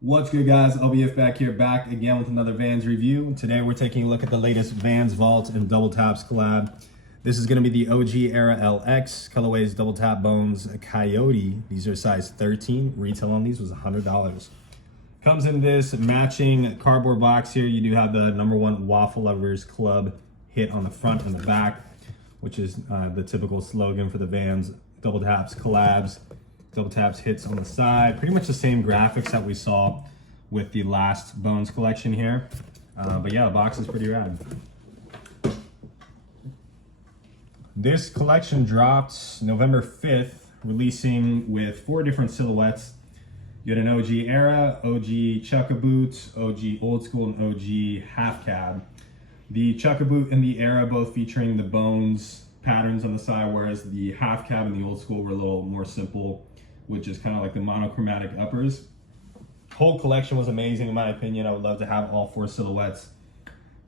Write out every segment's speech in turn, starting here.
What's good, guys? LBF back again with another Vans review. Today we're taking a look at the latest Vans Vault and Double Taps collab. This is going to be the OG Era LX, colorways Double Tap Bones Coyote. These are size 13. Retail on these was $100. Comes in this matching cardboard box here. You do have the #1 Waffle Lovers Club hit on the front and the back, which is the typical slogan for the Vans Double Taps collabs. Double Taps hits on the side, pretty much the same graphics that we saw with the last Bones collection here. But yeah, the box is pretty rad. This collection dropped November 5th, releasing with 4 different silhouettes. You had an OG Era, OG Chukka Boot, OG Old School, and OG Half Cab. The Chukka Boot and the Era both featuring the Bones patterns on the side, whereas the Half Cab and the Old School were a little more simple, which is kind of like the monochromatic uppers. Whole collection was amazing in my opinion. I would love to have all 4 silhouettes,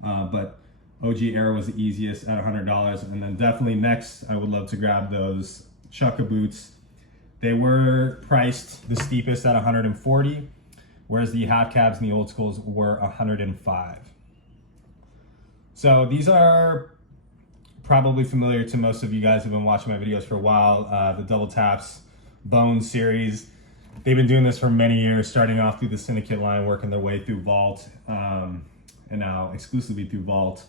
but OG Era was the easiest at $100. And then definitely next, I would love to grab those Chukka Boots. They were priced the steepest at $140, whereas the Half Cabs and the Old Schools were $105. So these are probably familiar to most of you guys who've been watching my videos for a while. The Double Taps Bones series. They've been doing this for many years, starting off through the Syndicate line, working their way through Vault, and now exclusively through Vault.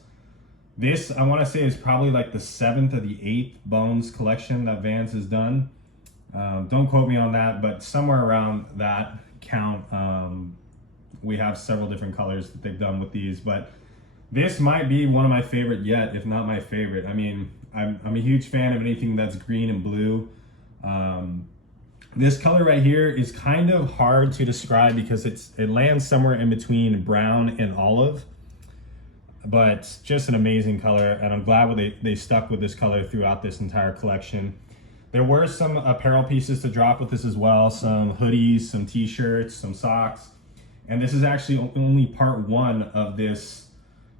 This, I want to say, is probably like the 7th or the 8th Bones collection that Vans has done. Don't quote me on that, but somewhere around that count. We have several different colors that they've done with these, but this might be one of my favorite yet, if not my favorite. I mean, I'm a huge fan of anything that's green and blue. This color right here is kind of hard to describe because it lands somewhere in between brown and olive, but just an amazing color, and I'm glad they stuck with this color throughout this entire collection. There were some apparel pieces to drop with this as well, some hoodies, some t-shirts, some socks, and this is actually only part 1 of this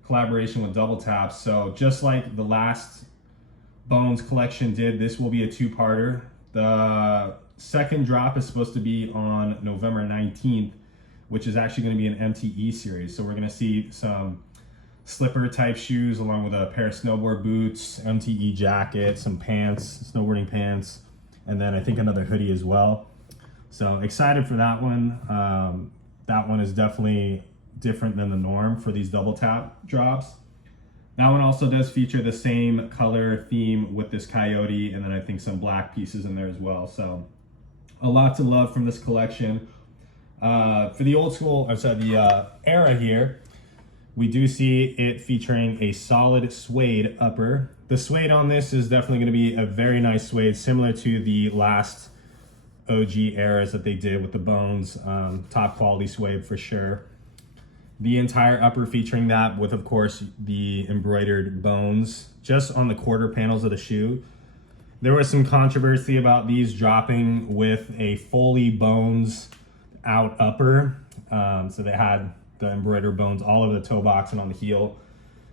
collaboration with Double Taps. So just like the last Bones collection did, this will be a 2-parter. The second drop is supposed to be on November 19th, which is actually going to be an MTE series. So we're going to see some slipper type shoes along with a pair of snowboard boots, MTE jacket, some pants, snowboarding pants, and then I think another hoodie as well. So excited for that one. That one is definitely different than the norm for these Double Tap drops. That one also does feature the same color theme with this Coyote, and then I think some black pieces in there as well. So a lot to love from this collection. For the Old School, the Era here, we do see it featuring a solid suede upper. The suede on this is definitely going to be a very nice suede, similar to the last OG Eras that they did with the Bones. Top quality suede for sure. The entire upper featuring that with, of course, the embroidered Bones just on the quarter panels of the shoe. There was some controversy about these dropping with a fully Bones out upper. So they had the embroidered Bones all over the toe box and on the heel,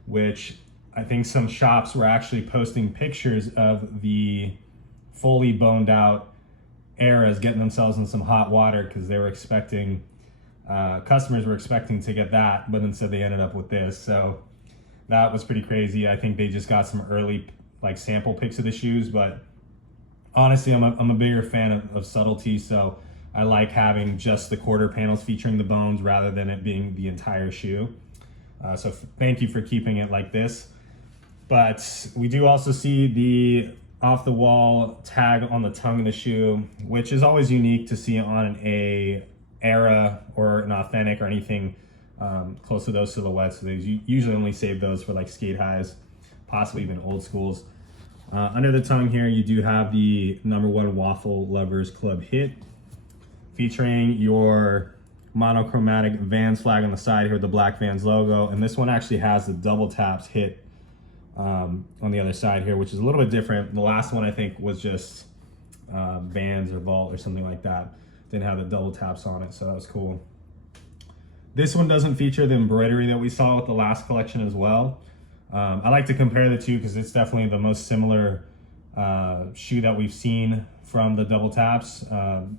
which I think some shops were actually posting pictures of the fully boned out Eras getting themselves in some hot water because they were expecting customers were expecting to get that, but instead they ended up with this. So that was pretty crazy. I think they just got some early like sample pics of the shoes, but honestly, I'm a bigger fan of subtlety. So I like having just the quarter panels featuring the Bones rather than it being the entire shoe. So thank you for keeping it like this. But we do also see the off the wall tag on the tongue of the shoe, which is always unique to see on a Era or an Authentic or anything close to those silhouettes. So they usually only save those for like skate highs, possibly even Old Schools. Under the tongue here, you do have the #1 Waffle Lovers Club hit, featuring your monochromatic Vans flag on the side here with the black Vans logo. And this one actually has the Double Taps hit on the other side here, which is a little bit different. The last one I think was just Vans or Vault or something like that. Didn't have the Double Taps on it, so that was cool. This one doesn't feature the embroidery that we saw with the last collection as well. I like to compare the two because it's definitely the most similar shoe that we've seen from the Double Taps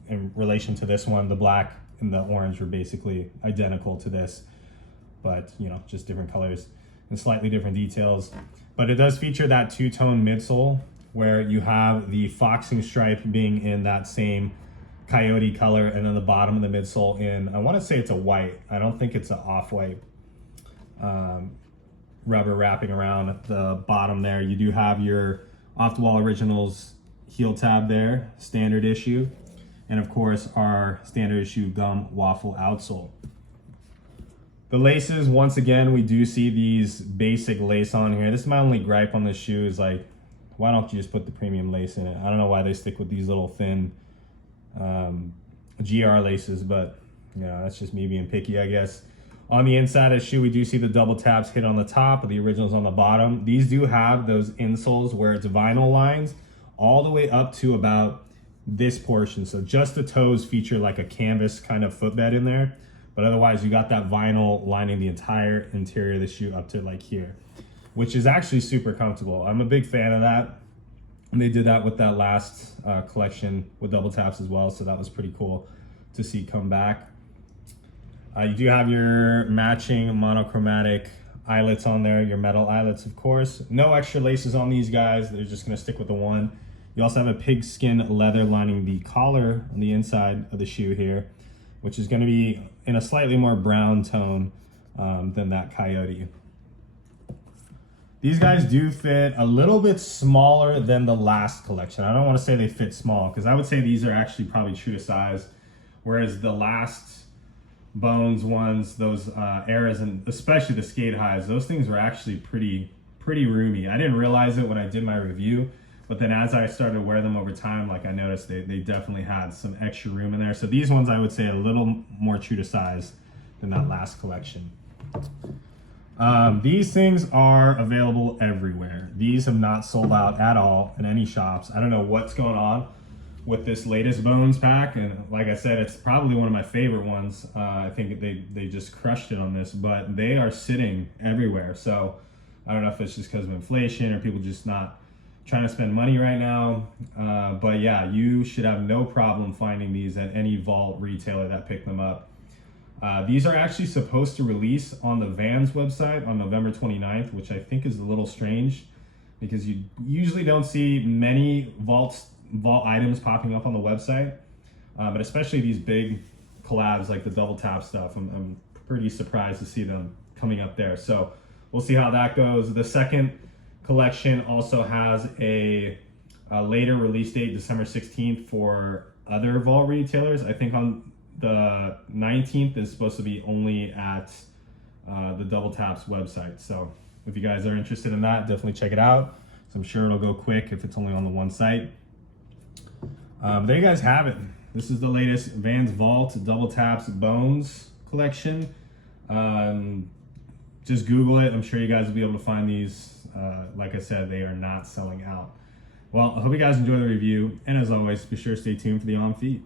in relation to this one, the black and the orange were basically identical to this, but you know, just different colors and slightly different details. But it does feature that two-tone midsole where you have the foxing stripe being in that same coyote color, and then the bottom of the midsole in, I want to say it's a white. I don't think it's an off-white rubber wrapping around the bottom there. You do have your Off the Wall Originals heel tab there, standard issue, and of course our standard issue gum waffle outsole. The laces, once again, we do see these basic lace on here. This is my only gripe on this shoe, is like, why don't you just put the premium lace in it? I don't know why they stick with these little thin GR laces, but you know, that's just me being picky, I guess. On the inside of the shoe, we do see the double taps hit on the top, the Originals on the bottom. These do have those insoles where it's vinyl lines all the way up to about this portion. So just the toes feature like a canvas kind of footbed in there, but otherwise you got that vinyl lining the entire interior of the shoe up to like here, which is actually super comfortable. I'm a big fan of that. And they did that with that last collection with double taps as well, so that was pretty cool to see come back. You do have your matching monochromatic eyelets on there, your metal eyelets, of course. No extra laces on these guys. They're just gonna stick with the one. You also have a pigskin leather lining the collar on the inside of the shoe here, which is gonna be in a slightly more brown tone than that Coyote. These guys do fit a little bit smaller than the last collection. I don't wanna say they fit small, because I would say these are actually probably true to size, whereas the last Bones ones, those eras, and especially the skate highs, those things were actually pretty roomy. I didn't realize it when I did my review, but then as I started to wear them over time, like I noticed they definitely had some extra room in there. So these ones I would say a little more true to size than that last collection. These things are available everywhere. These have not sold out at all in any shops. I don't know what's going on with this latest Bones pack, and like I said, it's probably one of my favorite ones. I think they just crushed it on this, but they are sitting everywhere. So I don't know if it's just because of inflation or people just not trying to spend money right now. But yeah, you should have no problem finding these at any Vault retailer that picked them up. These are actually supposed to release on the Vans website on November 29th, which I think is a little strange because you usually don't see many Vault items popping up on the website, but especially these big collabs like the double tap stuff, I'm pretty surprised to see them coming up there. So we'll see how that goes. The second collection also has a later release date, December 16th, for other Vault retailers. I think on the 19th is supposed to be only at the Double Taps website. So if you guys are interested in that, definitely check it out. So I'm sure it'll go quick if it's only on the one site. There you guys have it. This is the latest Vans Vault Double Taps Bones collection. Just Google it. I'm sure you guys will be able to find these. Like I said, they are not selling out. Well, I hope you guys enjoy the review. And as always, be sure to stay tuned for the on feed.